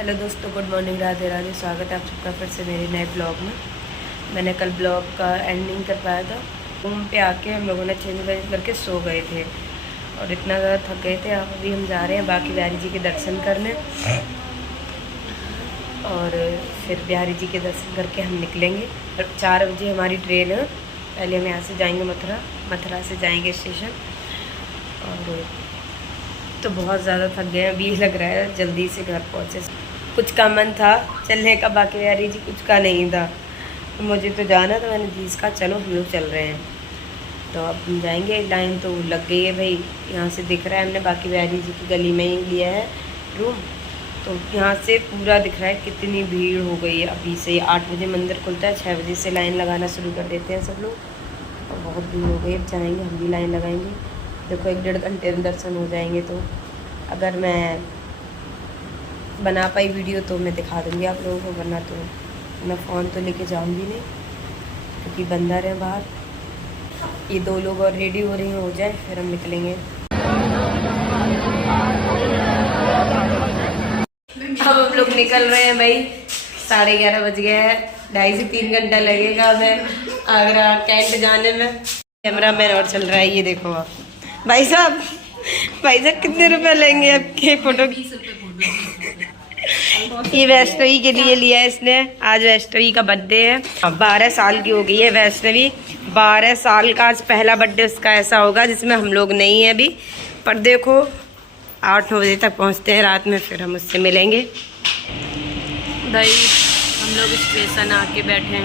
Hello दोस्तों, good morning, Radhe Radhe. स्वागत है आप सबका फिर से मेरे नए ब्लॉग में। मैंने कल ब्लॉग का एंडिंग कर पाया था। रूम पे आके हम लोगों ने चेंज वेंज करके सो गए थे और इतना ज़्यादा थक गए थे। अब अभी हम जा रहे हैं बाकी बिहारी जी के दर्शन करने और फिर बिहारी जी के दर्शन करके हम निकलेंगे। 4 बजे हमारी ट्रेन है। पहले हम यहाँ से जाएंगे मथुरा से जाएंगे स्टेशन। और तो बहुत ज़्यादा थक गए, अभी लग रहा है जल्दी से घर पहुँचे। कुछ का मन था चलने का, बाकी बिहारी जी कुछ का नहीं था। तो मुझे तो जाना था, मैंने जी इसका चलो हम लोग चल रहे हैं। तो अब हम जाएंगे। लाइन तो लग गई है भाई, यहाँ से दिख रहा है। हमने बाकी बिहारी जी की गली में ही लिया है रूम, तो यहाँ से पूरा दिख रहा है कितनी भीड़ हो गई है। अभी से 8 बजे मंदिर खुलता है, 6 बजे से लाइन लगाना शुरू कर देते हैं सब लोग और बहुत भीड़ हो गई। अब जाएंगे, हम भी लाइन लगाएंगे। देखो 1-1.5 घंटे में दर्शन हो जाएंगे। तो अगर मैं बना पाई वीडियो तो मैं दिखा दूँगी आप लोगों को, वरना तो मैं फ़ोन तो लेके जाऊँगी नहीं क्योंकि बंदर है बाहर। ये 2 लोग और रेडी हो रही हैं, हो जाए फिर हम निकलेंगे। अब हम लोग निकल रहे हैं भाई। 11:30 बज गए हैं। 2.5 से 3 घंटा लगेगा हमें आगरा कैंट जाने में। कैमरा मैन और चल रहा है, ये देखो आप। भाई साहब कितने रुपए लेंगे आपके फोटो? ये वैष्णवी के लिए लिया है इसने। आज वैष्णवी का बर्थडे है। 12 साल की हो गई है वैष्णवी। 12 साल का आज पहला बर्थडे उसका ऐसा होगा जिसमें हम लोग नहीं है अभी। पर देखो 8-9 बजे तक पहुंचते हैं रात में, फिर हम उससे मिलेंगे। भाई हम लोग स्टेशन आके बैठे हैं,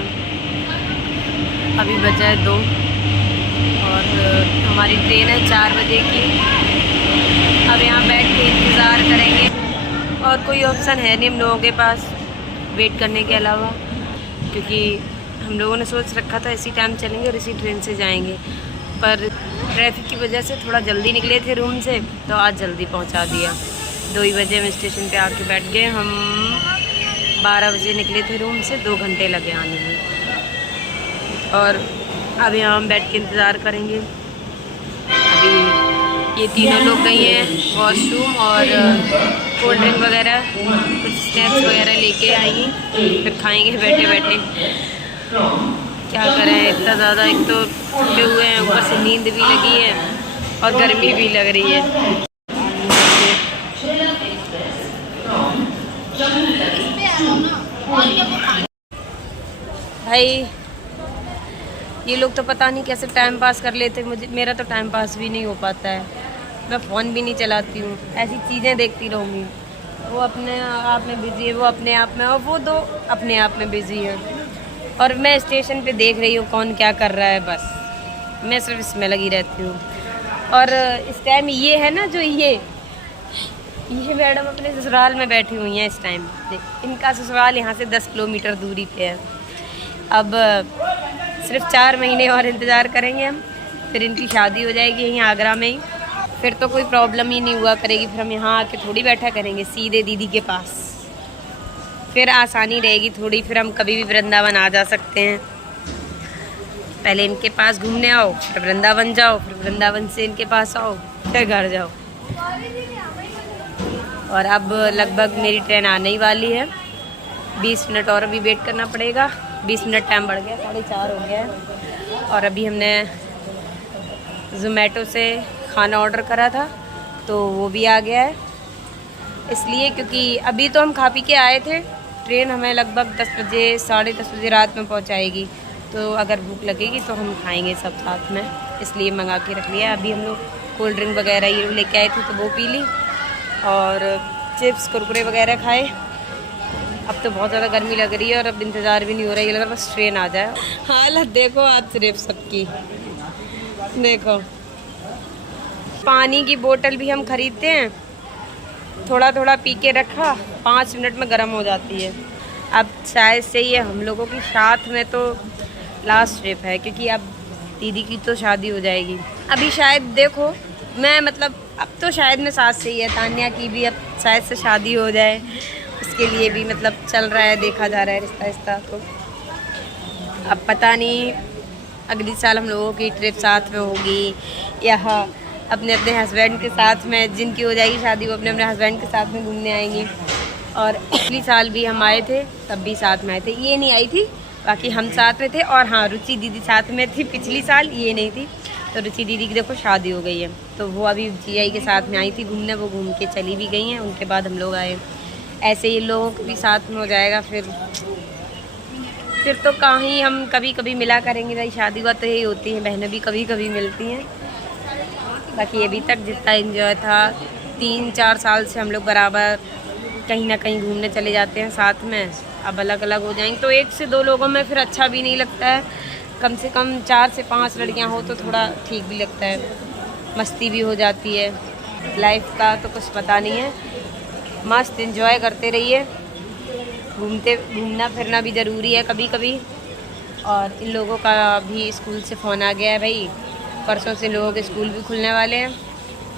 अभी बजा है 2 और हमारी ट्रेन है 4 बजे की। अब यहाँ बैठ के इंतज़ार करेंगे और कोई ऑप्शन है नहीं हम लोगों के पास वेट करने के अलावा, क्योंकि हम लोगों ने सोच रखा था इसी टाइम चलेंगे और इसी ट्रेन से जाएंगे। पर ट्रैफिक की वजह से थोड़ा जल्दी निकले थे रूम से, तो आज जल्दी पहुंचा दिया। 2 ही बजे हम स्टेशन पे आके बैठ गए। हम 12 बजे निकले थे रूम से, 2 घंटे लगे आने में। और अब यहाँ हम बैठ के इंतज़ार करेंगे। अभी ये तीनों लोग गई हैं वॉशरूम और कोल्ड ड्रिंक वगैरह कुछ स्नैक्स वगैरह लेके आएंगी, फिर खाएंगे बैठे बैठे। क्या करें, इतना ज़्यादा एक तो थके हुए हैं, ऊपर से नींद भी लगी है और गर्मी भी लग रही है। भाई ये लोग तो पता नहीं कैसे टाइम पास कर लेते, मेरा तो टाइम पास भी नहीं हो पाता है। मैं फ़ोन भी नहीं चलाती हूँ, ऐसी चीज़ें देखती रहूँगी। वो अपने आप में बिज़ी है, वो अपने आप में, और वो 2 अपने आप में बिज़ी है और मैं स्टेशन पे देख रही हूँ कौन क्या कर रहा है। बस मैं सिर्फ इसमें लगी रहती हूँ। और इस टाइम ये है ना, जो ये मैडम अपने ससुराल में बैठी हुई हैं इस टाइम। इनका ससुराल यहाँ से 10 किलोमीटर दूरी पे है। अब सिर्फ 4 महीने और इंतज़ार करेंगे हम, फिर इनकी शादी हो जाएगी यहीं आगरा में ही। फिर तो कोई प्रॉब्लम ही नहीं हुआ करेगी। फिर हम यहाँ आके थोड़ी बैठा करेंगे, सीधे दीदी के पास। फिर आसानी रहेगी थोड़ी, फिर हम कभी भी वृंदावन आ जा सकते हैं। पहले इनके पास घूमने आओ, फिर वृंदावन जाओ, फिर वृंदावन से इनके पास आओ, फिर घर जाओ। और अब लगभग मेरी ट्रेन आने ही वाली है। 20 मिनट और अभी वेट करना पड़ेगा। 20 मिनट टाइम बढ़ गया, 4:30 हो गया है। और अभी हमने ज़ोमैटो से खाना ऑर्डर करा था तो वो भी आ गया है। इसलिए क्योंकि अभी तो हम खा पी के आए थे। ट्रेन हमें लगभग 10 बजे 10:30 बजे रात में पहुंचाएगी, तो अगर भूख लगेगी तो हम खाएंगे सब साथ में, इसलिए मंगा के रख लिया। अभी हम लोग कोल्ड ड्रिंक वगैरह ये लेके आए थे तो वो पी ली और चिप्स कुरकुरे वगैरह खाए। अब तो बहुत ज़्यादा गर्मी लग रही है और अब इंतज़ार भी नहीं हो रहा है, ये लग रहा है बस ट्रेन आ जाए। हालत देखो आज सिर्फ सबकी, देखो। पानी की बोतल भी हम खरीदते हैं, थोड़ा थोड़ा पी के रखा, 5 मिनट में गर्म हो जाती है। अब शायद से ये हम लोगों की साथ में तो लास्ट ट्रिप है, क्योंकि अब दीदी की तो शादी हो जाएगी। अभी शायद देखो मैं मतलब अब तो शायद मैं साथ से ही है, तान्या की भी अब शायद से शादी हो जाए, उसके लिए भी मतलब चल रहा है, देखा जा रहा है रिश्ता। तो अब पता नहीं अगली साल हम लोगों की ट्रिप साथ में होगी या अपने हस्बैंड के साथ में, जिनकी हो जाएगी शादी वो अपने हस्बैंड के साथ में घूमने आएंगी। और पिछली साल भी हम आए थे, तब भी साथ में आए थे। ये नहीं आई थी, बाकी हम साथ में थे। और हाँ, रुचि दीदी साथ में थी पिछली साल, ये नहीं थी। तो रुचि दीदी की देखो शादी हो गई है, तो वो अभी जीआई के साथ में आई थी घूमने, वो घूम के चली भी गई हैं। उनके बाद हम लोग आए। ऐसे ही लोगों को भी साथ में हो जाएगा फिर तो कहीं हम कभी कभी मिला करेंगे भाई। शादी हुआ तो यही होती है, बहनें भी कभी कभी मिलती हैं। बाकी अभी तक जितना एंजॉय था, 3-4 साल से हम लोग बराबर कहीं ना कहीं घूमने चले जाते हैं साथ में। अब अलग अलग हो जाएंगे तो 1 से 2 लोगों में फिर अच्छा भी नहीं लगता है। कम से कम 4 से 5 लड़कियां हो तो थोड़ा ठीक भी लगता है, मस्ती भी हो जाती है। लाइफ का तो कुछ पता नहीं है, मस्त एंजॉय करते रहिए। घूमना फिरना भी ज़रूरी है कभी कभी। और इन लोगों का भी स्कूल से फ़ोन आ गया है भाई, परसों से लोगों के स्कूल भी खुलने वाले हैं।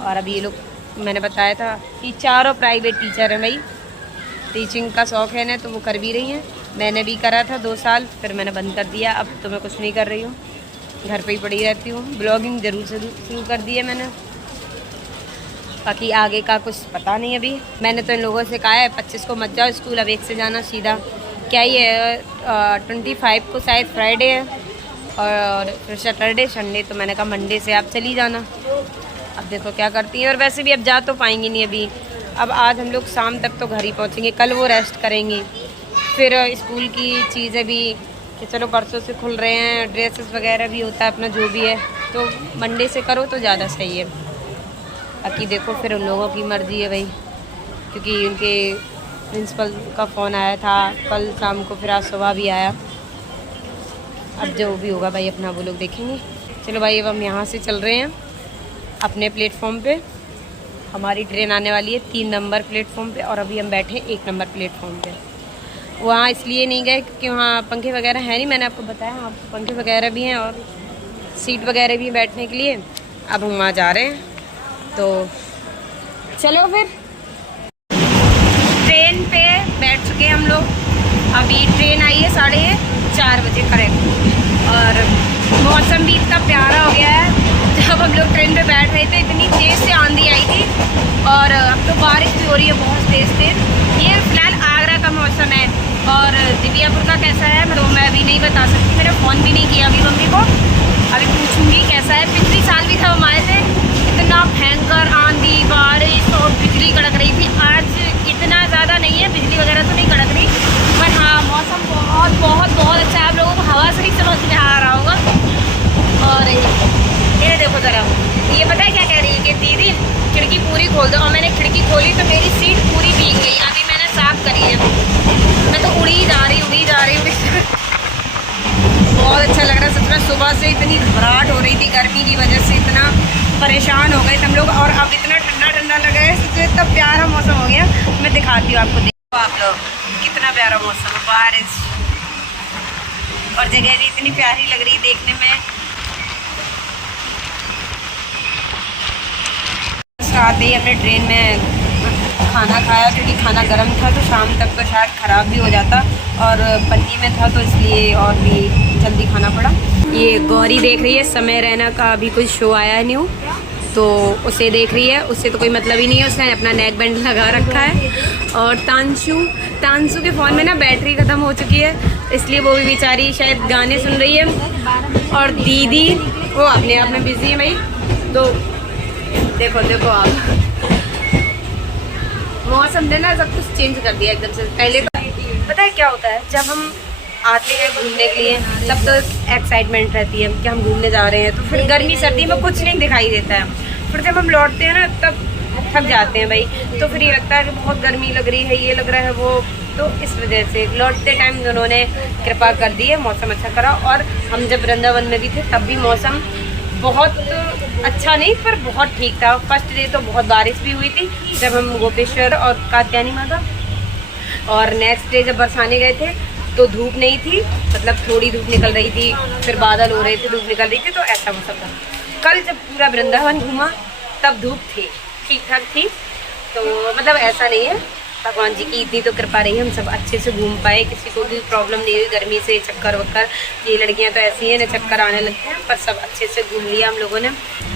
और अभी ये लोग, मैंने बताया था कि चारों प्राइवेट टीचर हैं भाई। टीचिंग का शौक़ है ना, तो वो कर भी रही हैं। मैंने भी करा था 2 साल, फिर मैंने बंद कर दिया। अब तो मैं कुछ नहीं कर रही हूँ, घर पे ही पड़ी रहती हूँ। ब्लॉगिंग ज़रूर से शुरू कर दी है मैंने, बाकी आगे का कुछ पता नहीं अभी। मैंने तो इन लोगों से कहा है 25 को मत जाओ स्कूल, अब 1 से जाना सीधा। क्या ये 25 को शायद फ्राइडे है और फिर सैटरडे संडे, तो मैंने कहा मंडे से आप चली जाना। अब देखो क्या करती हैं। और वैसे भी अब जा तो पाएंगी नहीं अभी। अब आज हम लोग शाम तक तो घर ही पहुँचेंगे, कल वो रेस्ट करेंगी। फिर स्कूल की चीज़ें भी कि चलो परसों से खुल रहे हैं, ड्रेसेस वगैरह भी होता है अपना जो भी है, तो मंडे से करो तो ज़्यादा सही है। बाकी देखो फिर उन लोगों की मर्ज़ी है भाई, क्योंकि उनके प्रिंसिपल का फ़ोन आया था कल शाम को, फिर आज सुबह भी आया। अब जो भी होगा भाई अपना वो लोग देखेंगे। चलो भाई, अब हम यहाँ से चल रहे हैं अपने प्लेटफॉर्म पे। हमारी ट्रेन आने वाली है 3 नंबर प्लेटफॉर्म पे, और अभी हम बैठे 1 नंबर प्लेटफॉर्म पे। वहाँ इसलिए नहीं गए क्योंकि वहाँ पंखे वगैरह हैं नहीं, मैंने आपको बताया। हाँ, पंखे वगैरह भी हैं और सीट वगैरह भी बैठने के लिए। अब हम वहाँ जा रहे हैं, तो चलो फिर। ट्रेन पे बैठ चुके हैं हम लोग। अभी ट्रेन आई है 4:30 बजे करेक्ट। और मौसम भी इतना प्यारा हो गया है। जब हम लोग ट्रेन पे बैठ रहे थे इतनी तेज़ से आंधी आई थी, और अब तो बारिश भी हो रही है बहुत तेज़। ये फिलहाल आगरा का मौसम है। और दिव्यापुर का कैसा है मैं अभी नहीं बता सकती, मैंने फ़ोन भी नहीं किया अभी मम्मी को। अभी पूछूंगी कैसा है। पिछली साल भी था हम आए थे, इतना भयंकर आंधी बारिश और बिजली कड़क रही थी। आज इतना ज़्यादा नहीं है, बिजली वगैरह तो नहीं कड़क रही, पर हाँ मौसम बहुत बहुत बहुत अच्छा है। आप लोगों को हवा से नहीं समझ में आ रहा होगा। और ये देखो ज़रा, ये पता है क्या कह रही है कि दीदी खिड़की पूरी खोल दो। और मैंने खिड़की खोली तो मेरी सीट पूरी भीग गई। अभी मैंने साफ़ करी है, मैं तो उड़ी जा रही बहुत अच्छा लग रहा है सच में। सुबह से इतनी घबराहट हो रही थी गर्मी की वजह से, इतना परेशान हो गए थे हम लोग। और अब इतना ठंडा ठंडा लग रहा है, सच में इतना प्यारा मौसम हो गया। मैं दिखाती हूँ आपको, देखो आप लोग कितना प्यारा मौसम है, बारिश और जगह भी इतनी प्यारी लग रही है देखने में। आते ही हमने ट्रेन में खाना खाया, क्योंकि खाना गर्म था तो शाम तक तो शायद ख़राब भी हो जाता, और पन्नी में था तो इसलिए और भी जल्दी खाना पड़ा। ये गौरी देख रही है समय रैना का अभी कुछ शो आया है न्यू, तो उसे देख रही है। उससे तो कोई मतलब ही नहीं है, उसने अपना नेक बैंड लगा रखा है। और तांशु के फ़ोन में ना बैटरी ख़त्म हो चुकी है, इसलिए वो भी बेचारी शायद गाने सुन रही है। और दीदी वो अपने आप में बिजी है भाई। तो देखो आप, मौसम ने ना सब कुछ चेंज कर दिया एकदम से। पहले तो पता है क्या होता है, जब हम आते हैं घूमने के लिए तब तो एक्साइटमेंट रहती है कि हम घूमने जा रहे हैं, तो फिर गर्मी सर्दी में कुछ नहीं दिखाई देता है। फिर जब हम लौटते हैं ना तब थक जाते हैं भाई, तो फिर ये लगता है कि बहुत गर्मी लग रही है, ये लग रहा है वो। तो इस वजह से लौटते टाइम उन्होंने कृपा कर दी है, मौसम अच्छा करा। और हम जब वृंदावन में भी थे तब भी मौसम बहुत अच्छा नहीं पर बहुत ठीक था। फर्स्ट डे तो बहुत बारिश भी हुई थी जब हम गोपेश्वर और कात्यायनी माता, और नेक्स्ट डे जब बरसाने गए थे तो धूप नहीं थी, मतलब थोड़ी धूप निकल रही थी, फिर बादल हो रहे थे, धूप निकल रही थी, तो ऐसा मौसम था। कल जब पूरा वृंदावन घूमा तब धूप थी, ठीक ठाक थी। तो मतलब ऐसा नहीं है, भगवान जी की इतनी तो कृपा रही, हम सब अच्छे से घूम पाए, किसी को भी प्रॉब्लम नहीं हुई गर्मी से, चक्कर वक्कर। ये लड़कियां तो ऐसी हैं ना चक्कर आने लगते हैं, पर सब अच्छे से घूम लिया हम लोगों ने।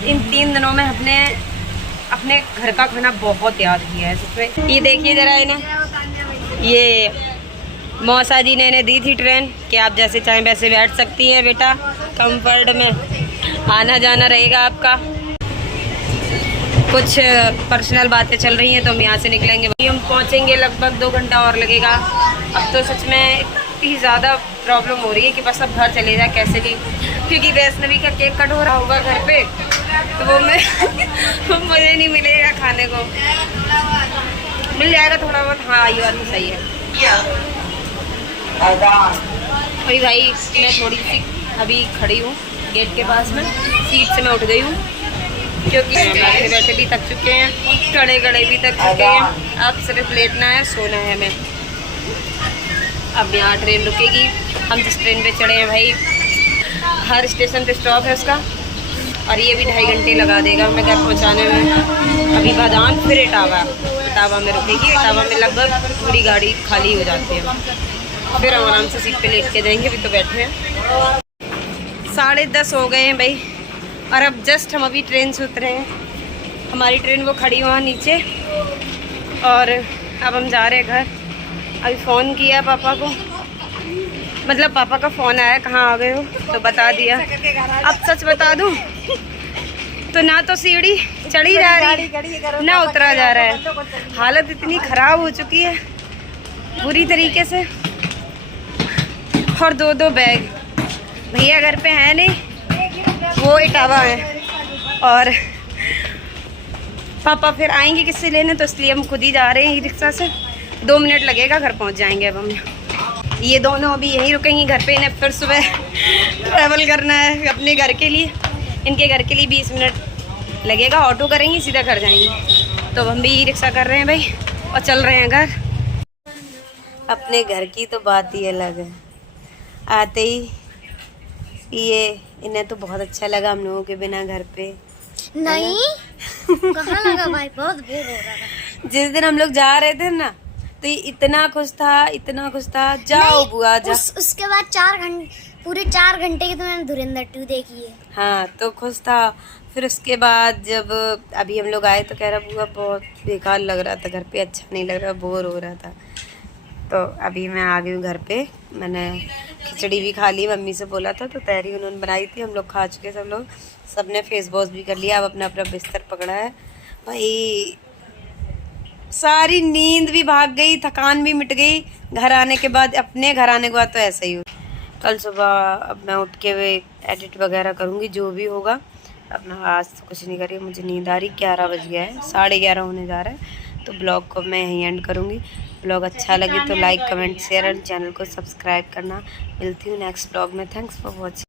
इन 3 दिनों में अपने घर का खाना बहुत याद किया है सच में। ये देखिए जरा है ना, ये मौसा जी ने इन्हें दी थी ट्रेन कि आप जैसे चाहें वैसे बैठ सकती हैं बेटा, कंफर्ट में आना जाना रहेगा आपका। कुछ पर्सनल बातें चल रही हैं तो हम यहाँ से निकलेंगे। हम पहुँचेंगे लगभग 2 घंटा और लगेगा। अब तो सच में इतनी ज़्यादा प्रॉब्लम हो रही है कि बस अब घर चले जाए कैसे भी, क्योंकि वैष्णवी का केक कट हो रहा होगा घर पे, तो वो मैं मुझे नहीं मिलेगा खाने को। मिल जाएगा थोड़ा बहुत। हाँ ये बात भी सही है। अभी भाई मैं थोड़ी सी अभी खड़ी हूँ गेट के पास में, सीट से मैं उठ गई हूँ क्योंकि बैठे बैठे भी थक चुके हैं, खड़े खड़े भी थक चुके हैं। अब सिर्फ लेटना है, सोना है हमें। अब यहाँ ट्रेन रुकेगी। हम जिस ट्रेन पे चढ़े हैं भाई, हर स्टेशन पे स्टॉप है उसका, और ये भी 2.5 घंटे लगा देगा हमें घर पहुँचाने में। अभी बादान फिर इटावा में रुकेगी। इटावा में लगभग पूरी गाड़ी खाली हो जाती है, फिर हम आराम से सीट पे लेट के जाएंगे। अभी तो बैठे हैं। 10:30 हो गए हैं भाई, और अब जस्ट हम अभी ट्रेन से उतरे हैं। हमारी ट्रेन वो खड़ी वहाँ नीचे, और अब हम जा रहे हैं घर। अभी फ़ोन किया पापा को, मतलब पापा का फ़ोन आया कहाँ आ गए हो, तो बता दिया। अब सच बता दूँ तो ना तो सीढ़ी चढ़ी जा रही ना उतरा जा रहा है। हालत इतनी ख़राब हो चुकी है बुरी तरीके से। और 2 बैग भैया घर पे है नहीं, वो इटावा है, और पापा फिर आएंगे किससे लेने, तो इसलिए हम खुद ही जा रहे हैं ई रिक्शा से। 2 मिनट लगेगा, घर पहुंच जाएंगे। अब हम ये दोनों अभी यहीं रुकेंगी घर पे। इन्हें फिर सुबह ट्रैवल करना है अपने घर के लिए। इनके घर के लिए 20 मिनट लगेगा, ऑटो करेंगे सीधा घर जाएंगे। तो हम भी ई रिक्शा कर रहे हैं भाई और चल रहे हैं घर। अपने घर की तो बात ही अलग है। आते ही ये इन्हें तो बहुत अच्छा लगा हम लोगों के बिना घर पे। नहीं कहाँ लगा भाई, बहुत बोर हो रहा था। जिस दिन हम लोग जा रहे थे ना, तो ये इतना खुश था। जाओ बुआ जा। उसके बाद 4 घंटे, पूरे 4 घंटे की तो मैंने धुरंधर 2 देखी है। हाँ तो खुश था। फिर उसके बाद जब अभी हम लोग आए तो कह रहा बुआ बहुत बेकार लग रहा था घर पे, अच्छा नहीं लग रहा, बोर हो रहा था। तो अभी मैं आ गई हूँ घर पे। मैंने खिचड़ी भी खा ली, मम्मी से बोला था तो तहरी उन्होंने बनाई थी। हम लोग खा चुके सब लोग, सबने फेस वॉश भी कर लिया। अब अपना अपना बिस्तर पकड़ा है भाई। सारी नींद भी भाग गई, थकान भी मिट गई। घर आने के बाद, अपने घर आने के बाद तो ऐसा ही हो। कल सुबह अब मैं उठ के एडिट वगैरह करूँगी जो भी होगा अपना। आज तो कुछ नहीं करी, मुझे नींद आ रही। 11 बज गया है, 11:30 होने जा रहा है। तो ब्लॉग को मैं यहीं एंड करूँगी। ब्लॉग अच्छा लगे तो लाइक कमेंट शेयर और चैनल को सब्सक्राइब करना। मिलती हूँ नेक्स्ट ब्लॉग में। Thanks for watching.